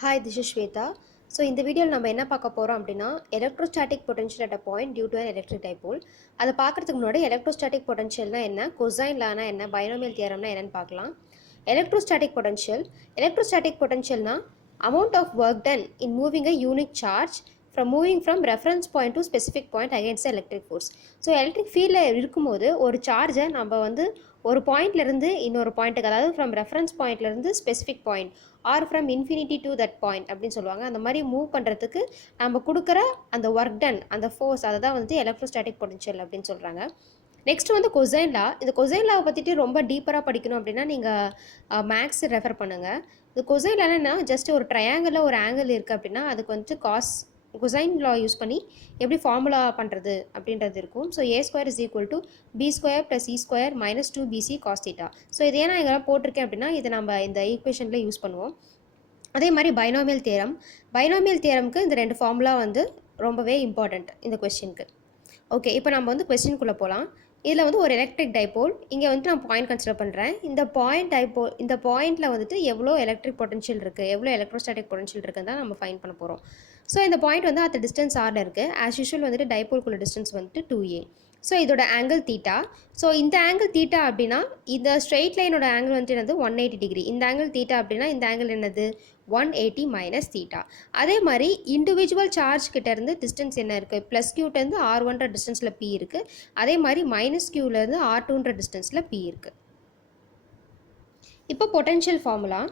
Hi, this is Shweta. So இந்த வீடியோவில் நம்ம என்ன பார்க்க போகிறோம் அப்படின்னா electrostatic potential at a point due to an electric dipole. அதை பார்க்கறதுக்கு முன்னாடி எலக்ட்ரோஸ்டாட்டிக் பொட்டன்ஷியல்னா என்ன, கொசைன் லானா என்ன, பைனோமியல் தியரம்னா என்னன்னு பார்க்கலாம். எலக்ட்ரோஸ்டாட்டிக் பொட்டன்ஷியல்னா amount of work done in moving a unit charge from reference point to specific point against the electric force. So electric ஃபீல்டில் இருக்கும்போது ஒரு சார்ஜை நம்ம வந்து ஒரு பாயிண்ட்லேருந்து இன்னொரு பாயிண்ட்டுக்கு, அதாவது ஃப்ரம் ரெஃபரன்ஸ் பாயிண்ட்லேருந்து specific point or from infinity to that point அப்படின்னு சொல்லுவாங்க. அந்த மாதிரி மூவ் பண்ணுறதுக்கு நம்ம கொடுக்குற அந்த ஒர்க் டன், அந்த ஃபோர்ஸ், அதை தான் வந்து எலக்ட்ரோஸ்டாட்டிக் பொட்டன்ஷியல் அப்படின்னு சொல்கிறாங்க. நெக்ஸ்ட் வந்து கொசைன் லா. இந்த கொசைன் லாவை பற்றிட்டு ரொம்ப டீப்பராக படிக்கணும் அப்படின்னா நீங்கள் மேக்ஸ் ரெஃபர் பண்ணுங்கள். இந்த கொசைன் லானா என்ன, ஜஸ்ட் ஒரு ட்ரையாங்கிளில் ஒரு ஆங்கிள் இருக்குது அப்படின்னா அதுக்கு வந்துட்டு கொசைன் லா யூஸ் பண்ணி எப்படி ஃபார்முலா பண்ணுறது அப்படின்றது இருக்கும். So A square is equal to B square plus E square minus 2bc cos theta. So இதை ஏன் நான் இதெல்லாம் போட்டிருக்கேன் அப்படின்னா இதை நம்ம இந்த ஈக்குவேஷனில் யூஸ் பண்ணுவோம். அதே மாதிரி பைனோமியல் தியரம்க்கு இந்த ரெண்டு ஃபார்முலா வந்து ரொம்பவே இம்பார்ட்டண்ட் இந்த கொஸ்டினுக்கு. ஓகே, இப்போ நம்ம வந்து கொஸ்டினுக்குள்ளே போகலாம். இதில் வந்து ஒரு எலக்ட்ரிக் டைபோல், இங்கே வந்துட்டு நான் பாயிண்ட் கன்சிடர் பண்ணுறேன். இந்த பாயிண்டில் வந்துட்டு எவ்வளோ எலக்ட்ரிக் பொட்டன்ஷியல் இருக்குது, எவ்வளோ எலக்ட்ரோஸ்டாட்டிக் பொட்டன்ஷியல் இருக்குன்னு தான் நம்ம ஃபைண்ட் பண்ண போகிறோம். ஸோ இந்த பாயிண்ட் வந்து அந்த டிஸ்டன்ஸ் ஆரில் இருக்குது. ஆஸ் யூஷுவல் வந்துட்டு டைபோல்குள்ள டிஸ்டன்ஸ் வந்துட்டு 2a. ஸோ இதோட ஆங்கிள் தீட்டா. ஸோ இந்த ஆங்கிள் தீட்டா அப்படின்னா இந்த ஸ்ட்ரெயிட் லைனோட ஆங்கிள் வந்துட்டு என்னது 180 டிகிரி. இந்த ஆங்கிள் தீட்டா அப்படின்னா இந்த ஆங்கிள் என்னது 180 மைனஸ் தீட்டா. அதே மாதிரி இண்டிவிஜுவல் சார்ஜ் கிட்டேருந்து டிஸ்டன்ஸ் என்ன இருக்குது, ப்ளஸ் கியூட்டேருந்து r1 டிஸ்டன்ஸில் p இருக்குது. அதே மாதிரி மைனஸ் கியூலேருந்து r2 டிஸ்டன்ஸில் p இருக்குது. இப்போ பொட்டன்ஷியல் ஃபார்முலா.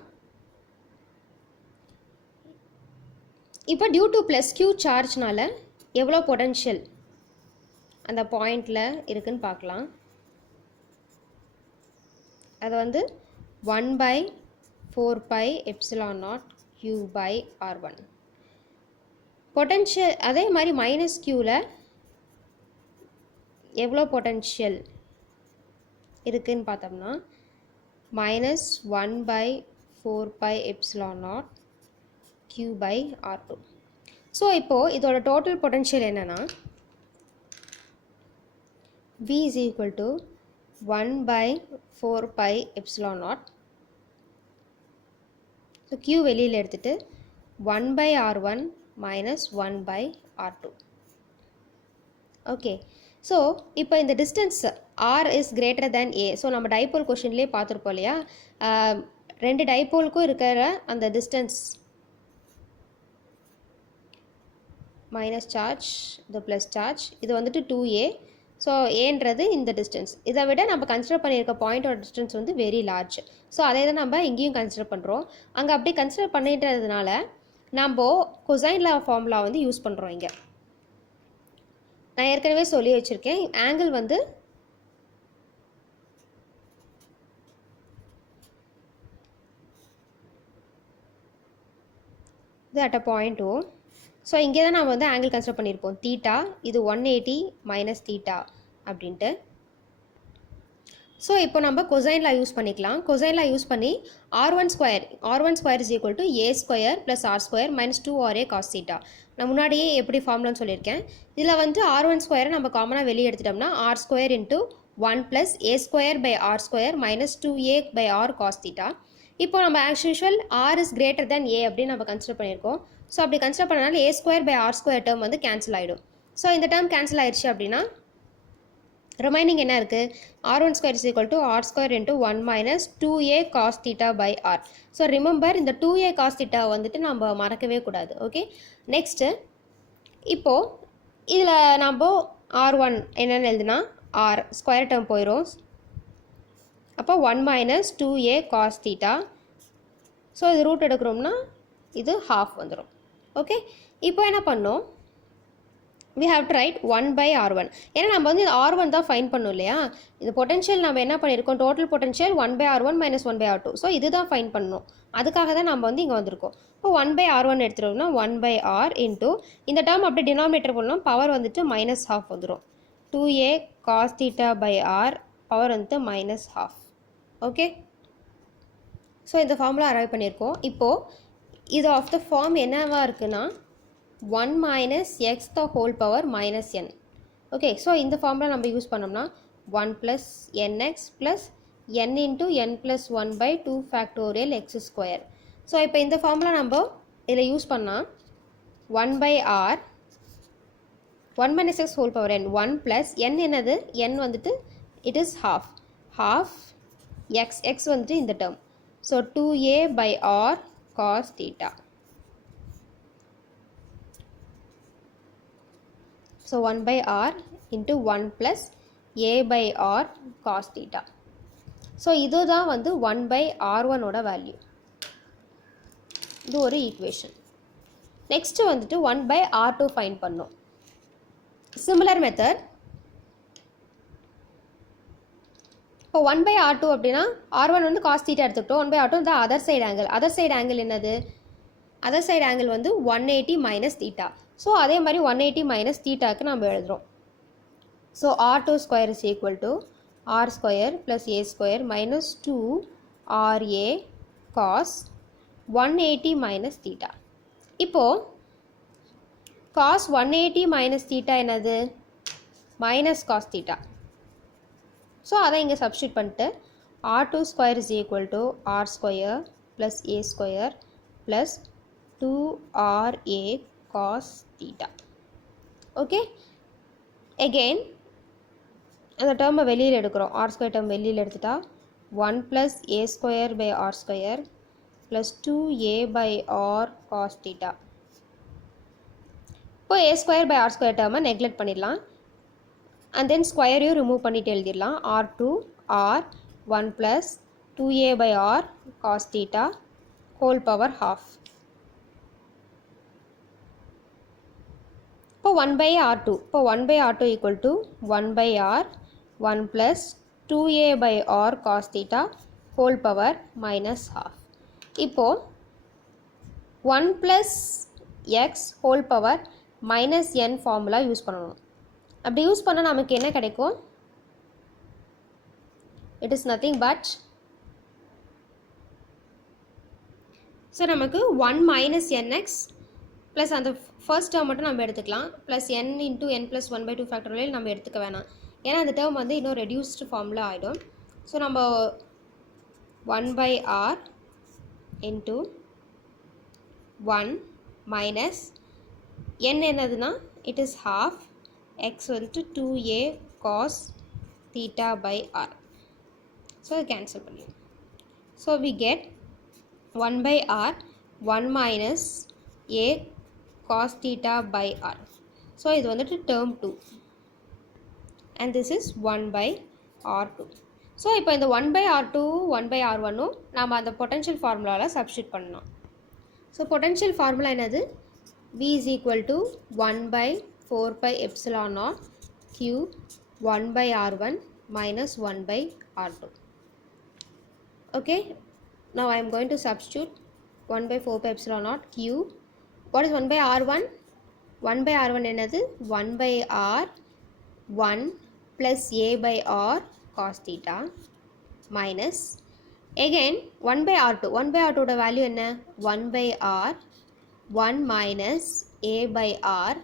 இப்போ டியூ டு ப்ளஸ் கியூ சார்ஜ்னால எவ்வளோ பொட்டன்ஷியல் அந்த பாயிண்டில் இருக்குன்னு பார்க்கலாம். அது வந்து 1/4πε0 q by r1 பொட்டன்ஷியல். அதே மாதிரி மைனஸ் கியூவில் எவ்வளோ பொட்டன்ஷியல் இருக்குதுன்னு பார்த்தோம்னா minus 1/4πε0 q by r2. So இப்போது இதோட டோட்டல் பொட்டன்ஷியல் என்னென்னா v is equal to 1/4πε0. So q வெளியில் எடுத்துகிட்டு 1/r1 minus 1/r2. Okay, so இப்போ இந்த distance r is greater than a. So நம்ம டைபோல் கொஷின்லேயே பார்த்துருப்போம் இல்லையா, ரெண்டு டைபோலுக்கும் இருக்கிற அந்த டிஸ்டன்ஸ் மைனஸ் சார்ஜ், இது ப்ளஸ் சார்ஜ், இது வந்துட்டு 2a. ஸோ ஏன்றது இந்த டிஸ்டன்ஸ். இதை விட நம்ம கன்சிடர் பண்ணியிருக்க பாயிண்டோட டிஸ்டன்ஸ் வந்து வெரி லார்ஜ். ஸோ அதே தான் நம்ம இங்கேயும் கன்சிடர் பண்ணுறோம். அங்கே அப்படி கன்சிடர் பண்ணிட்டதுனால நம்ம கொசைன் லா ஃபார்முலா வந்து யூஸ் பண்ணுறோம். இங்கே நான் ஏற்கனவே சொல்லி வச்சுருக்கேன், ஆங்கிள் வந்து இது at a point O. So இங்கே தான் நம்ம வந்து ஆங்கிள் கன்சிடர் பண்ணியிருப்போம் தீட்டா. இது 180 மைனஸ் தீட்டா அப்படின்ட்டு. ஸோ இப்போ நம்ம கொசைன் லா யூஸ் பண்ணிக்கலாம். கொசைன் லா யூஸ் பண்ணி r1 square is equal to a square plus r square minus 2ra cos theta. நான் முன்னாடியே எப்படி ஃபார்முலான்னு சொல்லியிருக்கேன். இதில் வந்து r1 ஸ்கொயரை நம்ம காமனாக வெளியே எடுத்துட்டோம்னா r square into 1 plus a square by r square minus 2a by r cos theta. இப்போ நம்ம as usual r is greater than a அப்படின்னு நம்ம கன்சிடர் பண்ணியிருக்கோம். ஸோ அப்படி கன்சிடர் பண்ணனால a square by r square term வந்து cancel ஆகிடும். So இந்த டேர்ம் கேன்சல் ஆயிடுச்சு அப்படின்னா ரிமைனிங் என்ன இருக்குது, r1 square is equal to r square into 1 minus 2a cos theta by r. So remember இந்த 2a காஸ் தீட்டா வந்துட்டு நம்ம மறக்கவே கூடாது. ஓகே, நெக்ஸ்ட்டு இப்போது இதில் நம்ம r1 என்னென்னு எழுதுனா r ஸ்கொயர் டேர்ம் போயிடும். அப்போ 1 minus 2a cos theta. So இது ரூட் எடுக்கிறோம்னா இது ஹாஃப் வந்துடும். ஓகே, இப்போ என்ன பண்ணோம், we have to write 1/r1. ஏன்னா நம்ம வந்து r1 தான் ஃபைன் பண்ணோம் இல்லையா. இந்த பொட்டன்ஷியல் நம்ம என்ன பண்ணியிருக்கோம், total potential 1/r1 minus 1/r2. So இது தான் ஃபைன் பண்ணணும். அதுக்காக தான் நம்ம வந்து இங்கே வந்திருக்கோம். இப்போ 1/r1 எடுத்துட்டோம்னா 1/r இன்ட்டு இந்த டேர்ம் அப்படியே டினாமினேட்டர் பண்ணலாம், பவர் வந்துட்டு மைனஸ் ஹாஃப் வந்துடும். 2a cos theta by r power வந்துட்டு மைனஸ் ஹாஃப். ஓகே, ஸோ இந்த ஃபார்முலா அரைவ் பண்ணியிருக்கோம். இப்போது இது ஆஃப் த ஃபார்ம் என்னவா இருக்குன்னா 1 minus x the whole power minus n. Okay, so இந்த ஃபார்முலா நம்ம யூஸ் பண்ணோம்னா 1 plus nx plus n into n plus 1 by 2 factorial x square. So இப்போ இந்த ஃபார்முலா நம்ம இதில் யூஸ் பண்ணால் 1/r 1 minus x whole power n 1 plus n என்னது n வந்துட்டு it is half x வந்துட்டு இந்த term so 2a by r cos theta so 1 by r into 1 plus a by r cos theta so இதுதான் வந்து 1 by r1 ஓட value இது ஒரு equation next வந்துட்டு 1 by r2 ஃபைண்ட் பண்ணோம் சிமிலர் மெத்தட் இப்போ 1 by r2 அப்படின்னா r1 வந்து cos theta எடுத்துக்கிட்டோம் 1 by r2 இந்த அதர் சைடு ஆங்கிள் என்னது அதர் சைடு ஆங்கிள் வந்து 180 மைனஸ் தீட்டா ஸோ அதே மாதிரி 180 மைனஸ் தீட்டாக்கு நம்ம எழுதுகிறோம் so r2 square is equal to r square plus a square minus 2 ra cos 180 minus theta இப்போது cos 180 minus theta என்னது minus cos theta so அதை இங்கே சப்ஸ்டியூட் பண்ணிட்டு r2 square is equal to r square plus a square plus 2ra cos theta okay again அந்த டேர்மை வெளியில் எடுக்கிறோம் r square term வெளியில் எடுத்துட்டா 1 plus a square by r square plus 2a by r cos theta இப்போ a square by R square டேர்மை neglect பண்ணிடலாம் and then ஸ்கொயரையும் ரிமூவ் பண்ணிட்டு எழுதிடலாம் r2 r 1 plus 2a by r cos theta whole power half இப்போ 1 by r2 இப்போ 1 by r2 equal to 1 by r 1 plus 2a by r cos theta whole power minus half இப்போது 1 plus X whole power minus n formula use பண்ணணும் அப்படி use பண்ணால் நமக்கு என்ன கிடைக்கும் it is nothing but so நமக்கு 1 minus nx plus அந்த first term மட்டும் நம்ம எடுத்துக்கலாம் plus n into n plus 1/2 factorial நம்ம எடுத்துக்க வேணாம் ஏன்னா அந்த டேர்ம் வந்து இன்னும் ரெடியூஸ்டு ஃபார்முலா ஆகிடும் ஸோ நம்ம 1/r இன்ட்டு 1 மைனஸ் n என்னதுன்னா it is half x வந்துட்டு 2a cos theta by r so cancel பண்ணிடும் so we get 1 by r 1 minus a cos theta by r so இது வந்துட்டு term 2 and this is 1 by r2 so இப்போ இந்த 1 by r2 1 by r1 நாம் அந்த potential formula substitute பண்ணலாம் so potential formula என்னது V is equal to 1 by 4 pi epsilon naught q 1 by r1 minus 1 by r2 okay now I am going to substitute 1 by 4 pi epsilon naught q what is 1 by r1 1 by r1 என்னது 1 by r 1 plus a by r cos theta minus again 1 by r2 1 by r2 ஓட value என்ன 1 by r 1 minus a by r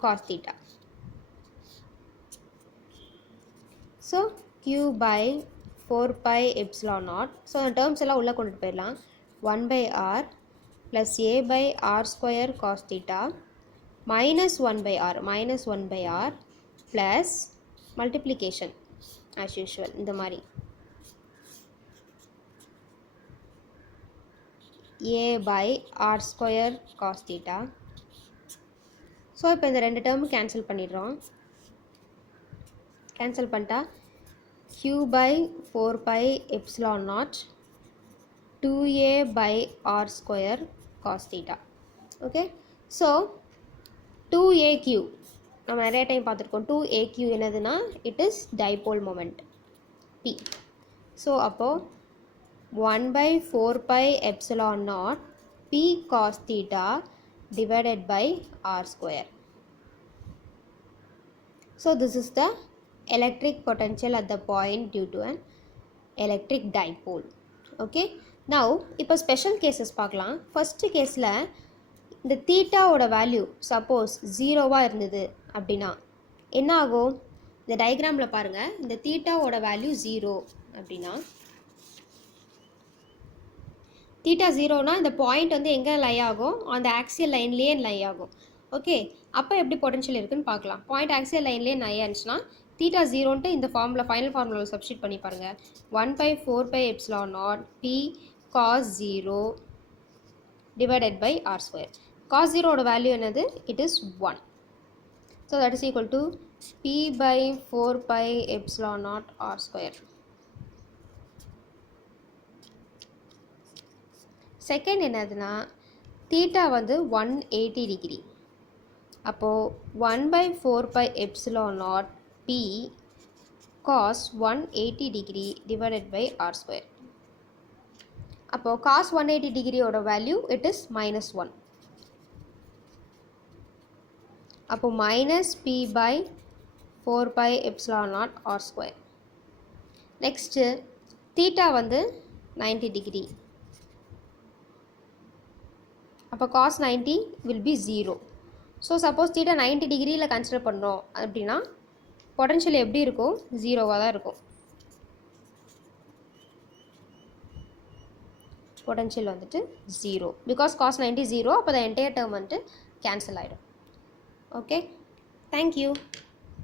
cos theta so q by 4 pi epsilon naught so the terms எல்லாம் உள்ள கொண்டுட்டு போயிடலாம் 1 by r plus a by r square cos theta minus 1 by r plus multiplication as usual இந்த மாதிரி a by r square cos theta so இப்போ இந்த ரெண்டு term cancel பண்ணிடுறோம் கேன்சல் பண்ணிட்டா q by 4 pi epsilon naught 2a by r square cos theta okay so 2aq நம்ம நிறைய time பார்த்துருக்கோம் 2aq என்னதுன்னா it is dipole moment p so அப்போது 1 by 4 pi epsilon naught p cos theta divided by r square. So this is the electric potential at the point due to an electric dipole. Okay. Now இப்போ special cases பார்க்கலாம். First caseல இந்த theta ஓட value suppose 0வா இருந்தது அப்படின்னா என்ன ஆகும் இந்த diagramல பாருங்க இந்த theta ஓட value 0 அப்படின்னா தீட்டா ஜீரோனா இந்த பாயிண்ட் வந்து எங்கே லை ஆகும், அந்த ஆக்சியல் லைன்லேயே லை ஆகும். ஓகே, அப்போ எப்படி பொட்டன்ஷியல் இருக்குன்னு பார்க்கலாம். பாயிண்ட் ஆக்சியல் லைன்லேயே லை ஆச்சுன்னா தீட்டா ஜீரோன்ட்டு இந்த ஃபார்முலா ஃபைனல் ஃபார்முலாவில் சப்ஸ்டிட் பண்ணி பாருங்கள். 1/4πε0 p cos 0 divided by r square. cos 0 ஓட வேல்யூ என்னது, it is 1. So that is equal to p/4πε0 r square. Second என்னதுன்னா தீட்டா வந்து 180 டிகிரி. அப்போது 1/4πε0 p cos 180 degree divided by r square. அப்போது cos 180 டிகிரியோட வேல்யூ இட் இஸ் -1. அப்போது -p/4πε0 r square. Next theta வந்து 90 degree. அப்போ cos 90 will be 0. So suppose theta 90 டிகிரியில் consider பண்ணுறோம் அப்படின்னா பொட்டன்ஷியல் எப்படி இருக்கும், 0வாக தான் இருக்கும். பொட்டன்ஷியல் வந்துட்டு 0 பிகாஸ் cos 90 0. அப்போ the entire term வந்துட்டு கேன்சல் ஆகிடும். Okay, thank you.